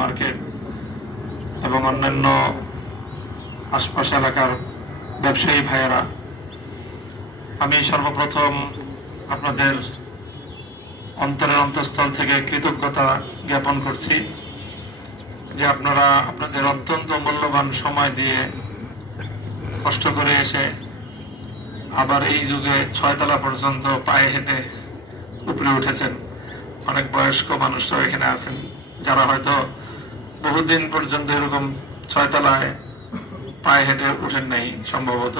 Market এবং অন্যান্য আশপাশ এলাকার ব্যবসায়ী ভাইয়েরা, আমি সর্বপ্রথম আপনাদের অন্তরের অন্তঃস্থল থেকে কৃতজ্ঞতা জ্ঞাপন করছি যে আপনারা আপনাদের অত্যন্ত মূল্যবান সময় দিয়ে কষ্ট করে এসে আবার এই যুগে 6 তলা পর্যন্ত পায়ে হেঁটে উপরে উঠেছেন। অনেক বয়স্ক মানুষরাও এখানে আছেন যারা হয়তো বহুদিন পর্যন্ত এরকম 6 তলায় পায়ে হেঁটে উঠেন নাই সম্ভবত।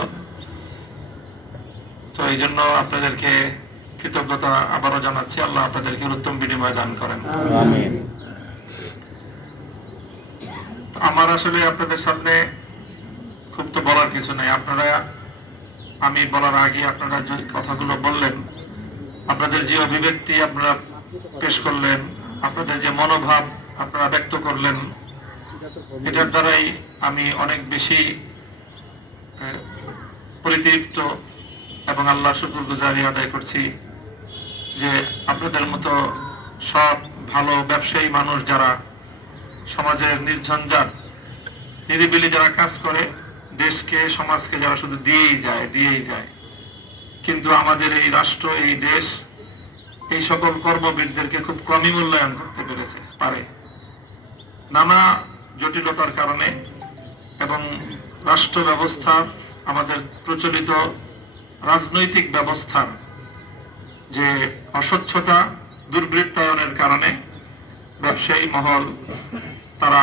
তো এই জন্য আপনাদেরকে কৃতজ্ঞতা আবারও জানাচ্ছি। আল্লাহ আপনাদেরকে উত্তম বিনিময় দান করেন। আমার আসলে আপনাদের সামনে খুব তো বলার কিছু নাই। আপনারা, আমি বলার আগে আপনারা যে কথাগুলো বললেন, আপনাদের যে অভিব্যক্তি আপনারা পেশ করলেন, আপনাদের যে মনোভাব আপনারা ব্যক্ত করলেন, এটার দ্বারাই আমি অনেক বেশি পরিতৃপ্ত এবং আল্লাহর শুকরগুজারি আদায় করছি যে আপনাদের মতো সব ভালো ব্যবসায়ী মানুষ যারা সমাজের নির্ঝঞ্ঝাট নিরিবিলি যারা কাজ করে, দেশকে সমাজকে যারা শুধু দিয়েই যায়, কিন্তু আমাদের এই রাষ্ট্র, এই দেশ এই সকল কর্মবিদদেরকে খুব কমই মূল্যায়ন করতে পারে নানা জটিলতার কারণে। এবং রাষ্ট্র ব্যবস্থার, আমাদের প্রচলিত রাজনৈতিক ব্যবস্থার যে অস্বচ্ছতা, দুর্বৃত্তায়নের কারণে ব্যবসায়ী মহল তারা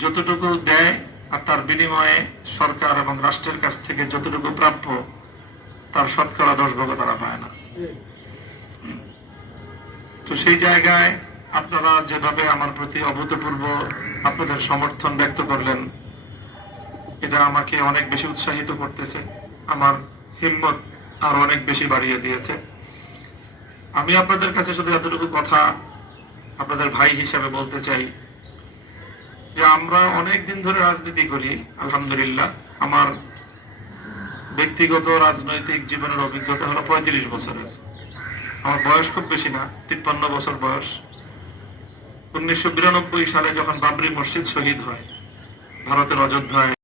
যতটুকু দেয় আর তার বিনিময়ে সরকার এবং রাষ্ট্রের কাছ থেকে যতটুকু প্রাপ্য তার শতকরা 10 ভাগও তারা পায় না। তো সেই জায়গায় আপনারা যেভাবে আমার প্রতি অভূতপূর্ব আপনাদের সমর্থন ব্যক্ত করলেন, এটা আমাকে অনেক বেশি উৎসাহিত করতেছে, আমার হিম্মত আরো অনেক বেশি বাড়িয়ে দিয়েছে। আমি আপনাদের কাছে শুধু এতটুকু কথা আপনাদের ভাই হিসাবে বলতে চাই যে আমরা অনেক দিন ধরে রাজনীতি করি, আলহামদুলিল্লাহ। আমার ব্যক্তিগত রাজনৈতিক জীবনের অভিজ্ঞতা হলো 35 বছরের। আমার বয়স খুব বেশি না, 53 বছর বয়স। 1992 সালে যখন বাবরি মসজিদ শহীদ হয় ভারতের অযোধ্যায়,